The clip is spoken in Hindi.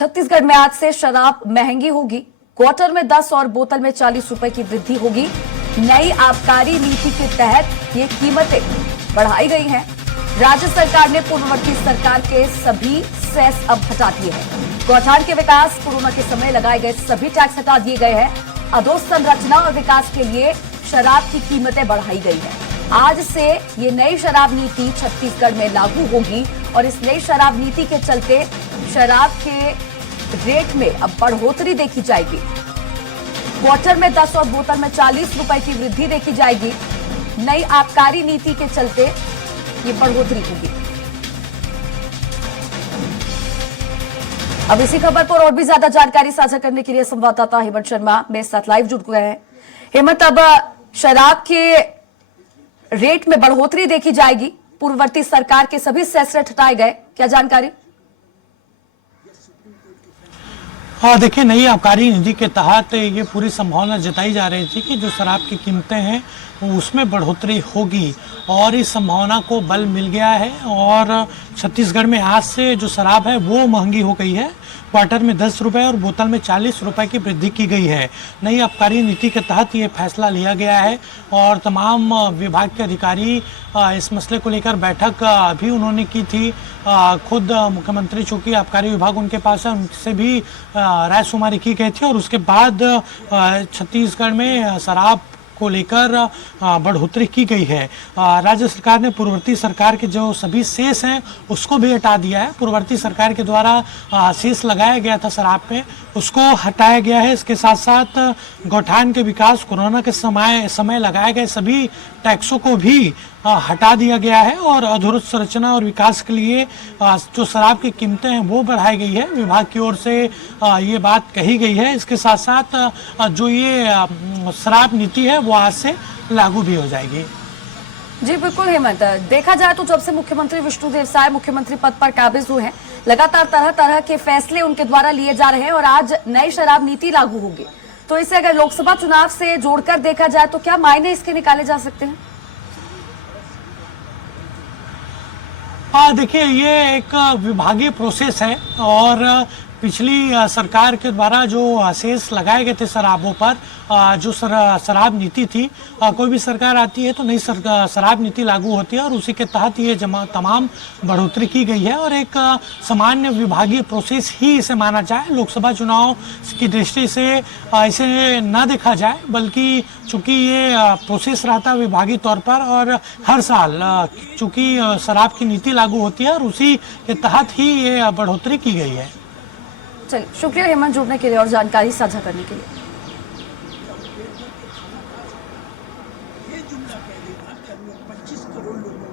छत्तीसगढ़ में आज से शराब महंगी होगी। क्वार्टर में 10 और बोतल में 40 रुपए की वृद्धि होगी। नई आबकारी नीति के तहत ये कीमतें बढ़ाई गई हैं। राज्य सरकार ने पूर्ववर्ती सरकार के सभी सेस अब हटा दिए हैं। गौठान के विकास, कोरोना के समय लगाए गए सभी टैक्स हटा दिए गए हैं। अधोसंरचना और विकास के लिए शराब की कीमतें बढ़ाई गई है। आज से ये नई शराब नीति छत्तीसगढ़ में लागू होगी और इस नई शराब नीति के चलते शराब के रेट में अब बढ़ोतरी देखी जाएगी। क्वार्टर में 10 और बोतल में 40 रुपए की वृद्धि देखी जाएगी। नई आबकारी नीति के चलते ये बढ़ोतरी होगी। अब इसी खबर पर और भी ज्यादा जानकारी साझा करने के लिए संवाददाता हेमंत शर्मा मेरे साथ लाइव जुड़ गए हैं। हेमंत, अब शराब के रेट में बढ़ोतरी देखी जाएगी। पूर्ववर्ती सरकार के सभी सेस रेट हटाए गए, क्या जानकारी? हाँ, देखिए, नई आबकारी नीति के तहत ये पूरी संभावना जताई जा रही थी कि जो शराब की कीमतें हैं उसमें बढ़ोतरी होगी और इस संभावना को बल मिल गया है। और छत्तीसगढ़ में आज से जो शराब है वो महंगी हो गई है। क्वार्टर में 10 रुपये और बोतल में 40 रुपये की वृद्धि की गई है। नई आबकारी नीति के तहत ये फैसला लिया गया है और तमाम विभाग के अधिकारी इस मसले को लेकर बैठक भी उन्होंने की थी। खुद मुख्यमंत्री, चूँकि आबकारी विभाग उनके पास है, उनसे भी राय शुमारी की गई थी और उसके बाद छत्तीसगढ़ में शराब को लेकर बढ़ोतरी की गई है। राज्य सरकार ने पूर्ववर्ती सरकार के जो सभी सेस हैं उसको भी हटा दिया है। पूर्ववर्ती सरकार के द्वारा सेस लगाया गया था शराब पे, उसको हटाया गया है। इसके साथ साथ गौठान के विकास, कोरोना के समय लगाए गए सभी टैक्सों को भी हटा दिया गया है और अधोसंरचना और विकास के लिए जो शराब की कीमतें हैं वो बढ़ाई गई है। विभाग की ओर से ये बात कही गई है। इसके साथ साथ जो ये शराब नीति है वो आज से लागू भी हो जाएगी। जी बिल्कुल हेमंत, देखा जाए तो जब से मुख्यमंत्री विष्णुदेव साय मुख्यमंत्री पद पर काबिज हुए हैं, लगातार तरह तरह के फैसले उनके द्वारा लिए जा रहे हैं और आज नई शराब नीति लागू होगी। तो इसे अगर लोकसभा चुनाव से जोड़कर देखा जाए तो क्या मायने इसके निकाले जा सकते हैं? देखिए, ये एक विभागीय प्रोसेस है और पिछली सरकार के द्वारा जो सेस लगाए गए थे शराबों पर, जो शराब नीति थी, कोई भी सरकार आती है तो नई शराब नीति लागू होती है और उसी के तहत ये तमाम बढ़ोतरी की गई है और एक सामान्य विभागीय प्रोसेस ही इसे माना जाए। लोकसभा चुनाव की दृष्टि से इसे न देखा जाए, बल्कि चूँकि ये प्रोसेस रहता है विभागीय तौर पर और हर साल चूँकि शराब की नीति लागू होती है और उसी के तहत ही ये बढ़ोतरी की गई है। चलिए, शुक्रिया हेमंत जुड़ने के लिए और जानकारी साझा करने के लिए। ये जुमला कह देता कि हमने 25 करोड़ लोगों